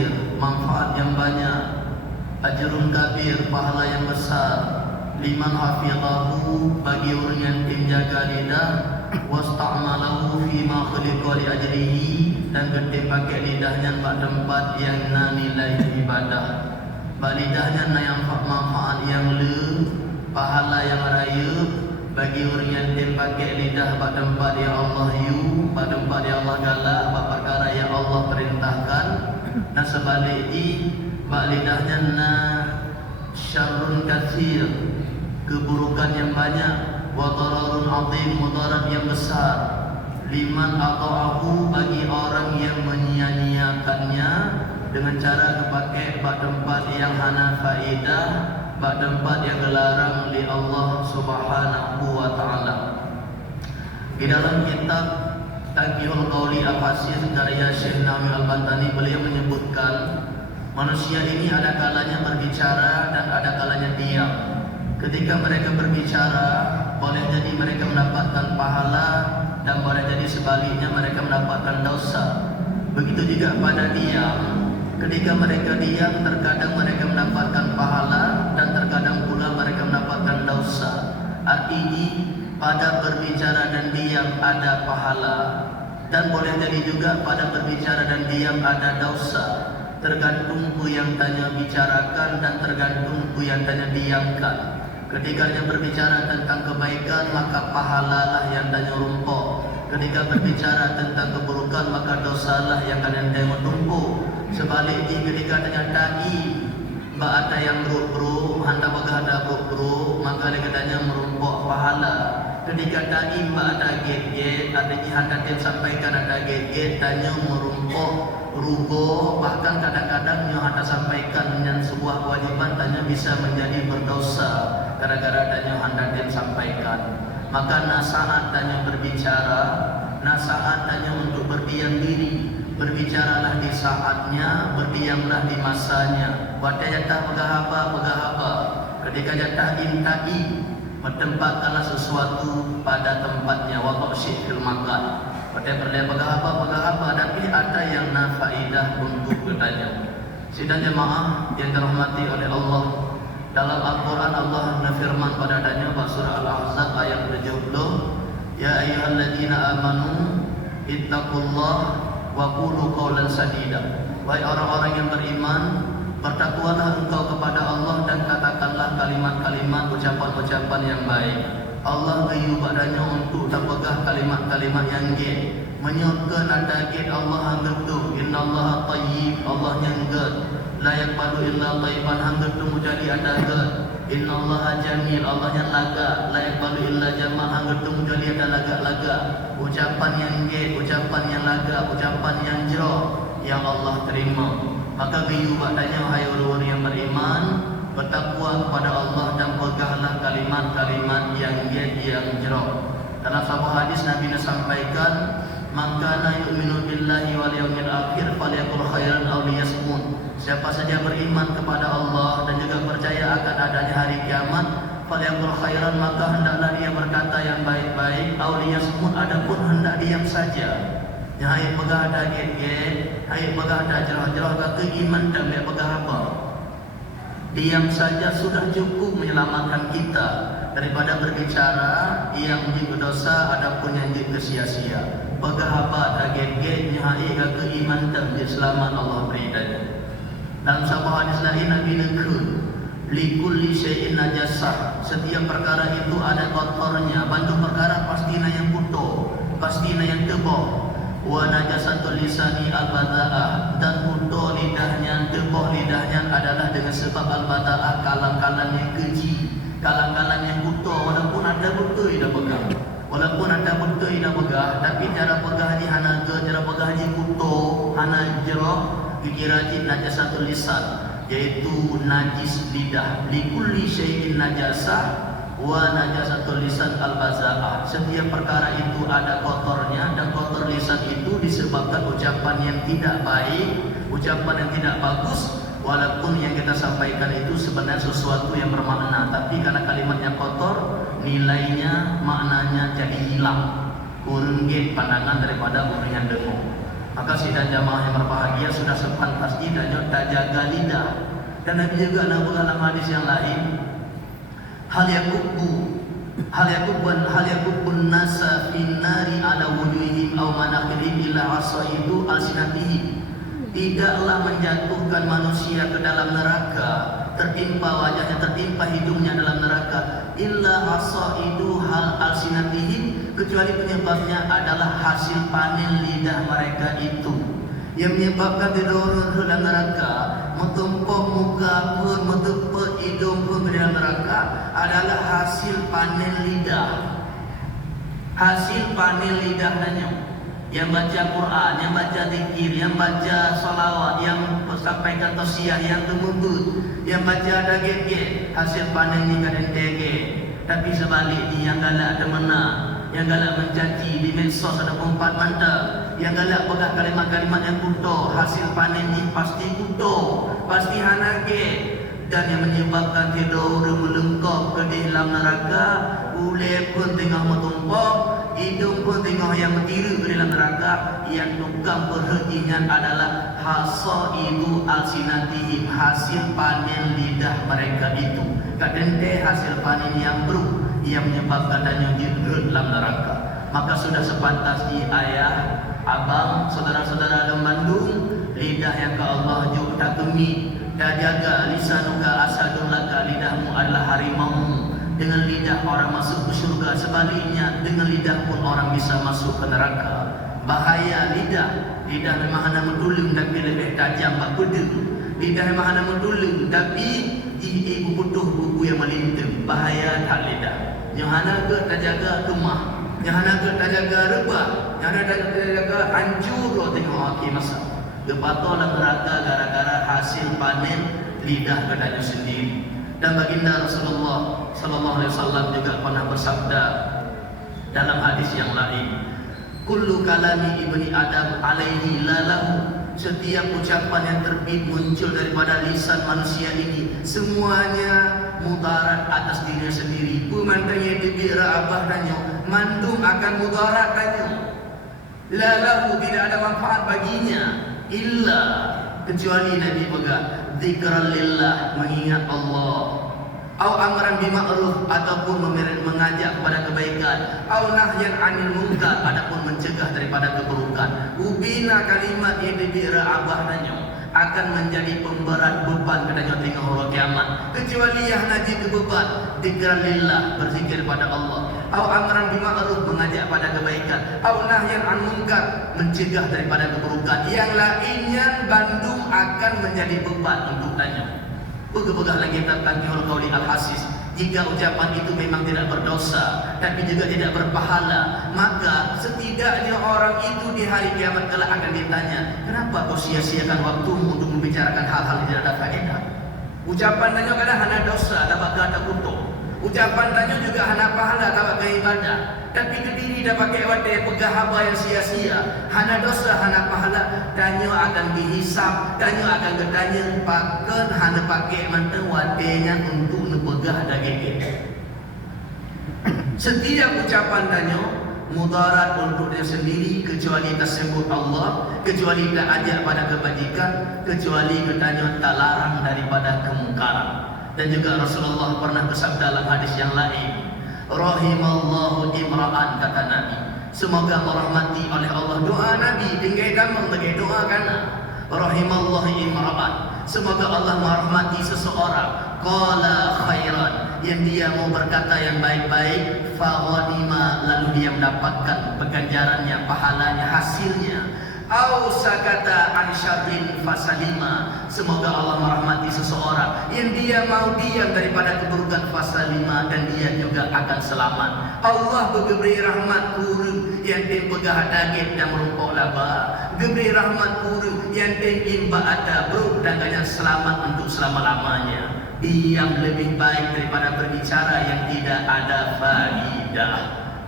kasir, manfaat yang banyak, ajrun kabir, pahala yang besar, liman hafidhahu, bagi orang yang menjaga lidah, wasta'malahu fima khuliqa li ajrihi, dan gede pakai lidahnya pada tempat yang nilai ibadah. Bak lidahnya na yang manfaat yang pahala yang raya, bagi orang yang pakai lidah pada tempat yang Allah pada tempat yang Allah galak, pada perkara yang Allah perintahkan. Dan sebaliknya bak lidahnya na syarrun katsir, keburukan yang banyak, wa dararun azim, mudarat yang besar, liman ata'ahu, bagi orang yang menyia-nyiakannya dengan cara kepakai bak tempat yang hana faedah, bak tempat yang dilarang oleh Allah Subhanahu wa taala. Di dalam kitab Taqiyul Qauli Al-Fasih karya Syekh Nawawi Al-Bantani, beliau menyebutkan manusia ini ada kalanya berbicara dan ada kalanya diam. Ketika mereka berbicara, boleh jadi mereka mendapatkan pahala, dan boleh jadi sebaliknya mereka mendapatkan dosa. Begitu juga pada diam. Ketika mereka diam, terkadang mereka mendapatkan pahala dan terkadang pula mereka mendapatkan dosa. Artinya pada berbicara dan diam ada pahala, dan boleh jadi juga pada berbicara dan diam ada dosa. Tergantung yang tanya bicarakan dan tergantung yang tanya diamkan. Ketika dia berbicara tentang kebaikan, maka pahalalah yang tanya rumput. Ketika berbicara tentang keburukan, maka dosalah yang kalian tengok tumpuk. Sebaliknya ketika tanya tadi, mbak ada yang buruk-buruk, hendak bagada buruk-buruk, maka dia katanya merumpuk pahala. Ketika tadi mbak ada get-get, artinya hendak dia sampaikan ada get-get, tanya merumpuk rugo, bahkan kadang-kadang yang hendak sampaikan dengan sebuah kewajiban, tanya bisa menjadi berdosa gara-gara tanya hendak dia sampaikan. Maka nasihat tanya berbicara, nasihat tanya untuk berdiam diri. Berbicaralah di saatnya, berdiamlah di masanya. Wadah jatah pegahaba. Ketika jatah intai, bertempatkanlah sesuatu pada tempatnya. Wa fil makan. Wadah berdaya pegahaba. Tapi ada yang nafaidah untuk bertanya. Sidang jemaah yang dirahmati oleh Allah, dalam Al-Quran Allah berfirman pada adanya surah Al-Ahzab ayat 70, ya ayyuhalladzina amanu ittaqullah wa qulu qawlan sadida. Wahai orang-orang yang beriman, bertakwalah engkau kepada Allah dan katakanlah kalimat-kalimat, ucapan-ucapan yang baik. Allah gayu badannya untuk tapegah kalimat-kalimat yang git, menyokkan ada git Allah hanggetu. Innallaha tayyib, Allah yang git, la yaqbalu illa tayyiban, hanggetu menjadi ada git. Innallaha jamil, Allah yang laga, la yaqbalu illa jamal, hanggetu menjadi ada laga-laga. Ucapan yang git, ucapan yang laga, ucapan yang jero, yang Allah terima. Maka gayu badannya wahai orang yang beriman, bertakwa kepada Allah dan pegahlah kalimat-kalimat yang jero. Dalam sebuah hadis Nabi sampaikan, man kana yu'minu billahi wal yawmil akhir falyaqul khairan aw liyasmut. Siapa saja beriman kepada Allah dan juga percaya akan adanya hari kiamat, falyaqul khairan, maka hendaklah dia berkata yang baik-baik, aw liyasmut, adapun hendak diam saja. Ya hai pegah ada get-get, hai pegah ada jerah-jerah, kata iman dan dia pegah apa? Diam saja sudah cukup menyelamatkan kita daripada berbicara yang menjadi dosa, adapun yang menjadi sia-sia. Pegah apa ada get-get, nyahai kata iman dan dia selamat Allah beridanya. Dalam sebuah hadis lain Nabi nekun, likulli syai'in najasah, setiap perkara itu ada kotornya. Bantu perkara pastinya yang butuh, pastinya yang tebal. Wa najasatul lisani al-bada'ah, dan butuh lidahnya, tebal lidahnya adalah dengan sebab al-bada'ah, kalang-kalang yang keji, kalang-kalang yang butuh. Walaupun ada butuh ida pegang, walaupun ada butuh ida pegang, tapi cara pegang ni hana ke, cara pegang ni butuh, hana jerah, dikira najasatul lisan, yaitu najis lidah. Likulli syai'in najasah wa najasatul lisan al-baza'ah. Setiap perkara itu ada kotornya, dan kotor lisan itu disebabkan ucapan yang tidak baik, ucapan yang tidak bagus. Walaupun yang kita sampaikan itu sebenarnya sesuatu yang bermakna, tapi karena kalimatnya kotor, nilainya, maknanya jadi hilang. Kurang pandangan daripada orang yang dengar. Maka sidang jamaah yang berbahagia sudah sepantasnya dan tak jaga lidah. Dan Nabi juga dalam hadis yang lain, hal yakubun nasa finnari ala wujuhihim aw manakhirihim illa asaidu alsinatihim. Tidaklah menjatuhkan manusia ke dalam neraka, tertimpa wajahnya, tertimpa hidungnya dalam neraka, illa asaidu hal alsinatihim, kecuali penyebabnya adalah hasil panen lidah mereka itu. Yang menyebabkan tidur dalam neraka, metumpuk muka pun, metumpuk hidung pun ke dalam neraka adalah hasil panen lidah. Hasil panen lidahnya. Yang baca Quran, yang baca zikir, yang baca salawat, yang sampaikan tausiah, yang temudut, yang baca ada gege, hasil panen ni kadang tege. Tapi sebaliknya yang galak demena, yang galak mencaci di medsos ada umpat mantap, yang galak pegang kalimat-kalimat yang kutuh, hasil panen ni pasti kutuh, pasti hanage. Dan yang menyebabkan tidur melengkap ke dalam neraka, ulet pun tengah metumpuk, hidung pun tengah yang mentiru ke dalam neraka. Yang tukang perhentian adalah hasaidu alsinatihim, hasil panen lidah mereka itu. Kadente hasil panen yang buruk yang menyebabkan dan yang dalam neraka. Maka sudah sepantasnya ayah, abang, saudara-saudara dalam Bandung, lidah yang ke Allah juga tak kemi. Dan jaga lisanuka asadun laka, lidahmu adalah harimau. Dengan lidah orang masuk ke surga, sebaliknya dengan lidah pun orang bisa masuk ke neraka. Bahaya lidah. Lidah memang hanya mentulung tapi lebih tajam bak pedang. Lidah memang hanya mentulung tapi ibu butuh buku yang melinting. Bahaya tak lidah. Yang hanya ke tak jaga kemah, yang hanya ke tak jaga rebah, yang hanya tak jaga hancur lo tengok akhir masa. Kepatulah neraka gara-gara hasil panen lidah katanya sendiri. Dan baginda Rasulullah sallallahu alaihi wasallam juga pernah bersabda dalam hadis yang lain, kullu kalami ibni adam alaihi lalahu, setiap ucapan yang terbit muncul daripada lisan manusia ini semuanya mudarat atas dirinya sendiri. Pemandangnya dibira abah danyo mandung akan mudarat danyo. Lalahu, tidak ada manfaat baginya, illa, kecuali Nabi pegang zikran lillah, mengingat Allah, au amran bima'ruf, ataupun mengajak kepada kebaikan, au nahyan 'anil munkar, ataupun mencegah daripada keburukan. Ubina kalimat yang dibira abah danyo akan menjadi pemberat beban katanya tengah hari kiamat, kecuali yang naji ke beban zikran lillah, berzikir pada Allah, au amran bima'ruf, mengajak pada kebaikan, au nahyan 'an munkar, mencegah daripada keburukan. Yang lainnya bandung akan menjadi beban untuk tanya. Pegah-pegah lagi tentang qauli al-hasis. Jika ucapan itu memang tidak berdosa, tapi juga tidak berpahala, maka setidaknya orang itu di hari kiamat kelak akan ditanya, kenapa kau sia-siakan waktumu untuk membicarakan hal-hal yang tidak ada faedah? Ucapan tanya kadang hana dosa, dapat kata kutuk. Ucapan tanya juga hana pahala, dapat ke ibadah. Tapi kediri dah pakai wadah pegah haba yang sia-sia, hana dosa, hana pahala. Tanya akan dihisap, tanya akan bertanya, pakan hana pakai mantan wadahnya untuk nepegah daging. Setiap ucapan tanya mudarat untuk dia sendiri, kecuali tersebut Allah, kecuali tak ajak pada kebajikan, kecuali ketanya tak larang daripada kemungkaran. Dan juga Rasulullah pernah bersabda dalam hadis yang lain, rahimallahu imra'an, kata Nabi, semoga merahmati oleh Allah. Doa Nabi tinggal gampang bagi doa kana. Rahimallahu imra'an, semoga Allah merahmati seseorang, qala khairan, yang dia mau berkata yang baik-baik, fa ghanima, lalu dia mendapatkan ganjarannya, pahalanya, hasilnya. Au sakata an syarrin fasalima, semoga Allah merahmati seseorang yang dia mau diam daripada keburukan, fasalima, dan dia juga akan selamat. Allah beri rahmat kurun yang tim pegah daging dan merumpok laba, beri rahmat kurun yang tim imba ada bro dan selamat untuk selama-lamanya. Diam lebih baik daripada berbicara yang tidak ada faidah.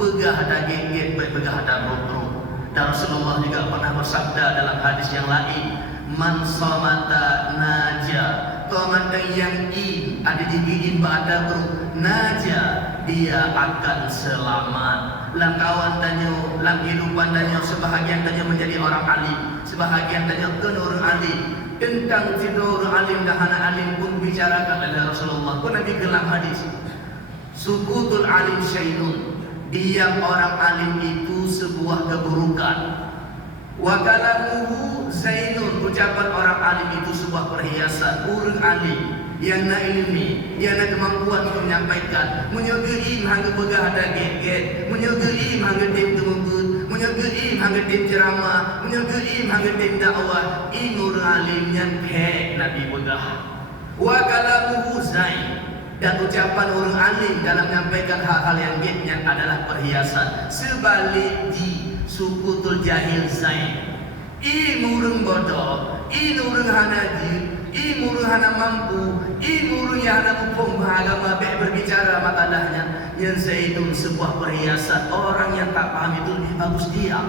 Pegah daging pegah ada bro. Dan Rasulullah juga pernah bersabda dalam hadis yang lain, man samata naja, Komandan yang ada di bikin pada bro naja, dia akan selamat. lam kawan danyo, lam kehidupan danyo, sebahagian danyo menjadi orang alim, sebahagian danyo kena orang alim. Tentang cerita orang alim dan anak alim pun bicarakan oleh Rasulullah. Pun Nabi dalam hadis, sukutul alim syainun, diam orang alim itu sebuah keburukan. Wa kalamuhu zainun, ucapan orang alim itu sebuah perhiasan. Orang alim yang nak ilmi, yang nak kemampuan untuk menyampaikan, menyogei hangga begah ada get-get, menyogei hangga tim temugut, menyogei hangga tim ceramah, menyogei hangga tim dakwah. Ini orang alim yang kek Nabi begah. Wa kalamuhu zain, dan ucapan orang alim dalam menyampaikan hal-hal yang getnya adalah perhiasan. Sebalik di sukutul jahil zain, ini orang bodoh, ini orang hanaji, ini orang hana mampu, ini orang yang hana mumpung agama berbicara makalahnya yang zaitun sebuah perhiasan. Orang yang tak paham itu lebih bagus diam.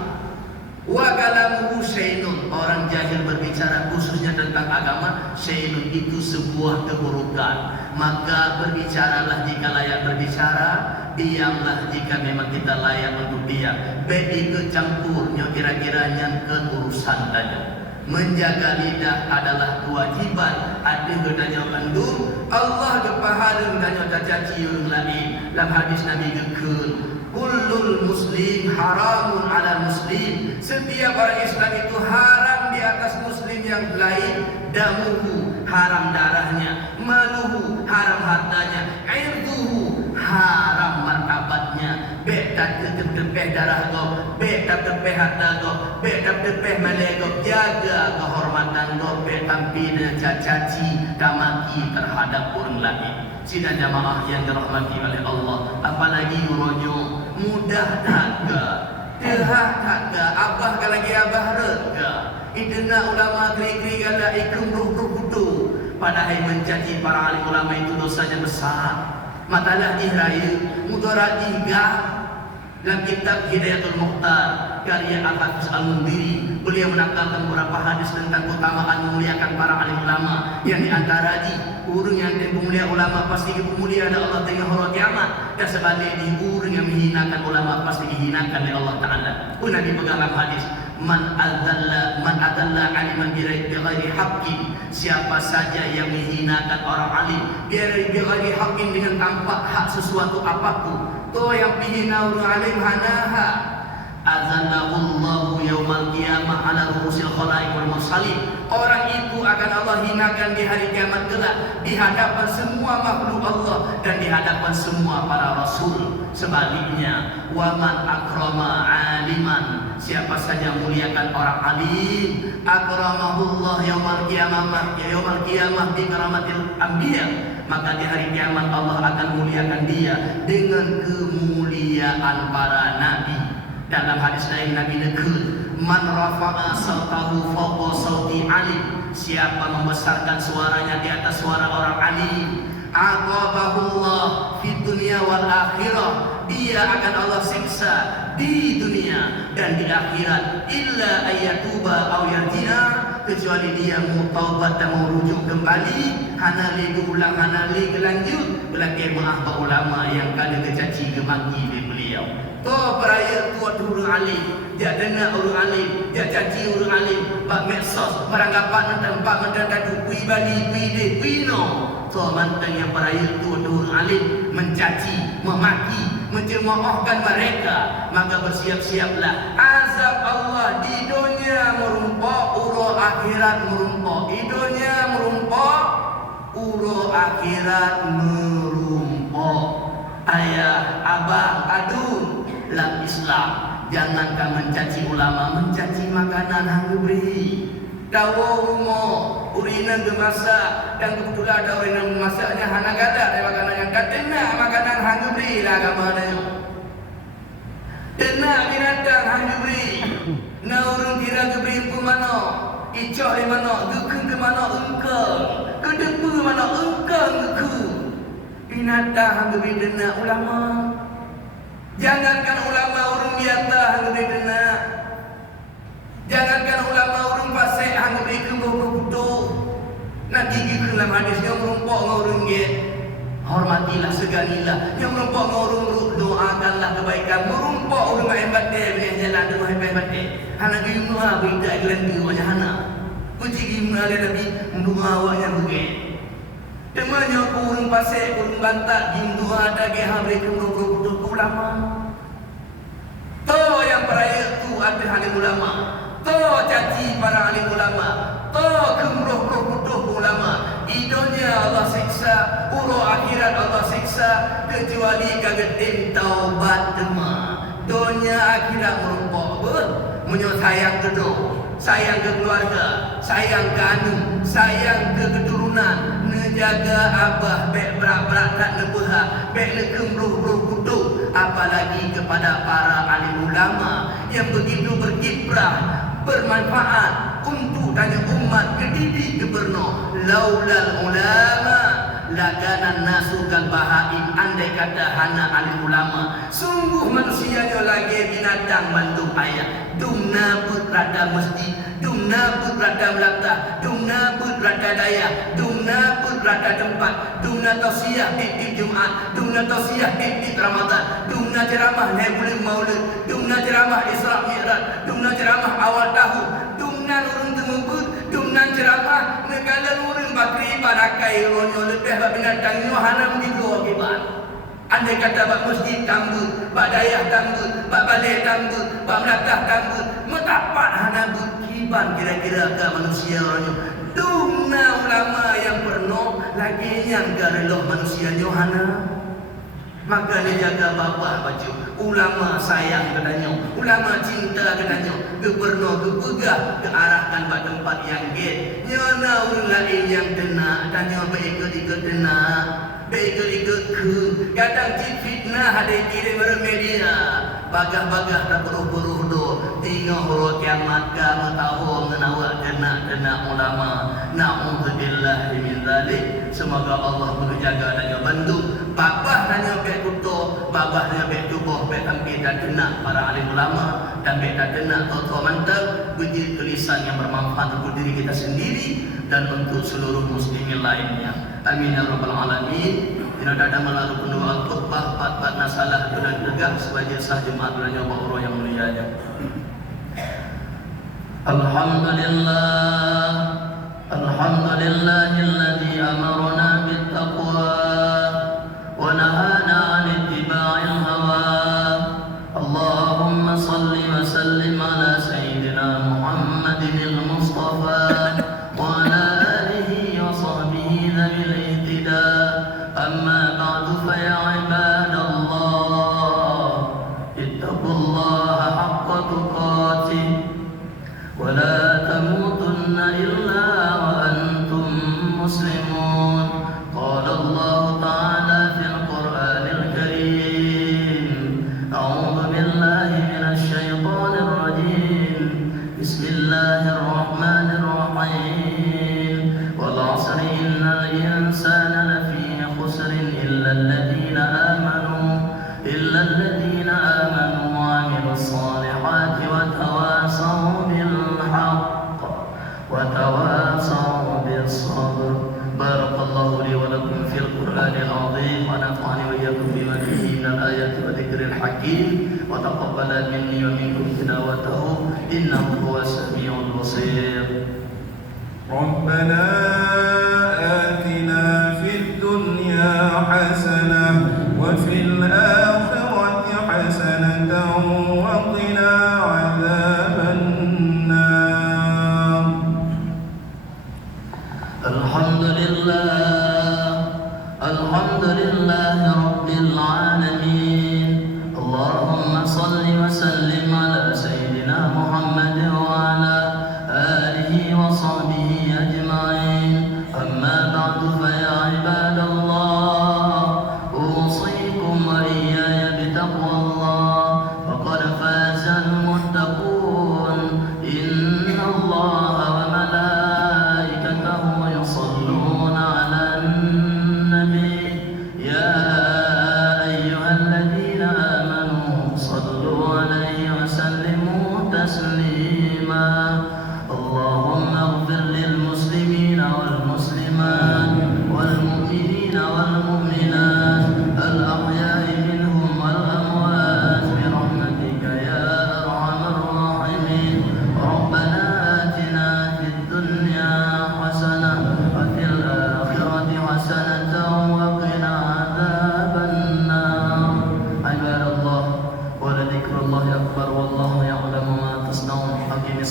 Wa kalamuhu syainun, orang jahil berbicara khususnya tentang agama, syainun itu sebuah keburukan. Maka berbicaralah jika layak berbicara, diamlah jika memang kita layak untuk diam. Baik ikut campurnya kira-kiranya ke urusan tadi. Menjaga lidah adalah kewajiban. Ada gedanya pendum Allah kepahalan dan caci orang lain. Dalam hadis Nabi gekul, kullul muslim haramun ala muslim. Setiap orang Islam itu haram di atas muslim yang lain. Damuhu, haram darahnya. Maluhu, haram hartanya. Irduhu, haram martabatnya. Tak tepeh darah kau, tak tepeh harta kau, tak tepeh malai kau. Jaga kehormatan kau, tampil dan caci, tamaki terhadap orang lain. Sidang jamaah yang dirahmati oleh Allah. Apalagi rojo, mudah takga, terhah takga, abah kalagi abah rega. Idena ulama keri-keri gala ikrum ruh-ruh kutu. Padahal mencaci para alim ulama itu dosanya besar. Matalah ihraya, mudarat ihgah. Dalam kitab Hidayatul Mukhtar karya Al-Hafiz Al-Mundiri, beliau menakalkan beberapa hadis tentang keutamaan memuliakan para alim ulama. Yang diantara orang yang mulia ulama pasti dimuliakan oleh Allah dengan hari kiamat, dan sebaliknya orang yang menghinakan ulama pasti dihinakan oleh Allah Taala. Pun Nabi pegang hadis, man adalla aliman bighairi haqqin, siapa saja yang menghinakan orang alim bighairi haqqin, dengan tanpa hak sesuatu apapun, to yang menghina orang alim hanaha azallahullahu yaumal qiyamah ala ru'usil khalaiq wal mursalin. Orang itu akan Allah hinakan di hari kiamat kelak di hadapan semua makhluk Allah dan di hadapan semua para rasul. Sebaliknya, waman akrama aliman, siapa saja muliakan orang alim, akramahullah yaumal qiyamah bi karamatil anbiya, maka di hari kiamat Allah akan muliakan dia dengan kemuliaan para nabi. Dalam hadis lain Nabi nekul, man rafa'a sautahu fawqa sauti alim, siapa membesarkan suaranya di atas suara orang alim, aqabahullah fi dunya wal akhirah, dia akan Allah siksa di dunia dan di akhirat. Illa ayyatuba aw yarji'a, kecuali dia mau taubat dan mau rujuk kembali. Hanali ulang, hanali kelanjut, belakang maaf ulama yang kada kecaci kemaki di beliau. To peraya tuat orang alim, dia dengar orang alim, dia caci orang alim, bak medsos, peranggapan tempat mendadak kui bali kui de kui no. To mantan yang peraya tuat orang alim mencaci, memaki, mencemoohkan mereka, maka bersiap-siaplah azab Allah di dunia merumpok, uro akhirat merumpok. Di dunia merumpok, uro akhirat merumpok. Ayah, abah, adun dalam Islam, jangankan mencaci ulama, mencaci makanan hang beri. Dawa rumah, urina gemasak, dan kebetulan ada urina memasaknya hana gada dari makanan yang katena makanan hang beri lah kamarnya. Tenak binatang hang beri. Na urung kira geberi ku mana? Icoh di mana? Gekeng ke mana? Engkau. Kedepu mana? Engkau geku. Binatang hang beri denak ulama. Jangankan ulama urung biasa hang beri denak. Jangankan ulama urung pasai hang beri ke buku-buku. Nak gigi ke dalam hadisnya merumpok dengan urung get. Hormatilah segalilah. Yang merumpok ngurung doakanlah kebaikan. Merumpok urung main batik dengan jalan doa main batik. Hana gimna bida gelandu wajah hana. Kunci gimna le Nabi doa awaknya begini. Demanya urung pasir urung bantat gimna ada ge habis kurung ulama. To yang peraya tu ada alim ulama. To caci para alim ulama. To kemruh ulama. Idonya Allah siksa, uruh akhirat Allah siksa, kecuali kagetin taubat dema. Dunia akhirat merumpok ber, menyo sayang kedua, sayang ke keluarga, sayang ke anu, sayang ke keturunan, nejaga abah bek berak-berak tak nebeha, bek lekem ruh kutuk, apalagi kepada para alim ulama yang begitu berkiprah, bermanfaat untuk tanya umat kedidik geberno. Laulal ulama lakanan nasu kal bahaim. Andai kata hana alim ulama, sungguh manusianya lagi binatang mandung ayah. Dumna putrada masjid, dumna putrada melata, dumna putrada daya, dumna putrada tempat, dumna tausiah di Jumat, dumna tausiah di Ramadan, dumna ceramah bulan Maulid, dumna ceramah Isra Mi'raj, dumna ceramah awal tahun, dumna urung temubut, dumna ceramah negala urung bakri barakai ronyo lebih binatang yohana mengidu akibat. Andai kata bak masjid tambut, bak dayah tambut, bak balai tambut, bak melakah tambut, metapat hana bukiban kira-kira ke manusia ronyo. Dumna ulama yang pernah lagi yang gareloh manusia yohana. Maka dia jaga bapa baju. Ulama sayang kedanyo, ulama cinta kedanyo. Geberno kepegah kearahkan pada tempat yang get. Nyana ulai yang kena, danyo ikut kena, ikut ke. Kadang fitnah ada kirim media. Bagah-bagah tak beruh-beruh do. Tengok huruf kiamat kamu tahu menawak kena ulama. Na'udzubillah min zalik. Semoga Allah menjaga dan bantu. Babah hanya bek kuto, babah hanya bek tubuh, bek tampil dan kena para alim ulama dan bek dan kena tua mantap biji tulisan yang bermanfaat untuk diri kita sendiri dan untuk seluruh muslimin lainnya. Amin ya rabbal alamin. Tidak ada melalui pendua khutbah pat nasalah dan tegak sebagai sah Jumat bulan Allah yang mulianya. Alhamdulillah, alhamdulillahilladzi amarna bittaqwa ونهانا عن اتباع الهوى. اللهم صل وسلم على سيدنا محمد المصطفى وعلى آله وصحبه ذوي الاهتداء. أما بعد فيا عباد الله اتقوا الله حق تقاته ولا تموتن إلا وأنتم مسلمون. قال الله تعالى في القرآن الكريم: أعوذ بالله من الشيطان الرجيم. بسم الله الرحمن الرحيم. والعصر إن الإنسان لفي خسر إلا الذين آمنوا وعملوا الصالحات وتواصوا بالحق وتواصوا بالصبر. بارك الله لي ولكم في القرآن العظيم ونفعني وإياكم بما فيه من الآيات والذكر الحكيم وتقبل مني ومنكم تلاوته إنه هو السميع البصير. ربنا آتنا في الدنيا حسنة وفي الآخرة حسنة وقنا عذاب النار. الحمد لله رب العالمين. اللهم صل وسلم على سيدنا محمد وعلى آله وصحبه أجمعين. أما بعد فيا عباد الله أوصيكم وإياي بتقوى الله فقد فاز المتقون. إن الله وملائكته يصلون على النبي يا أيها الذين آمنوا صلوا عليه وسلموا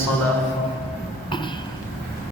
الصلاة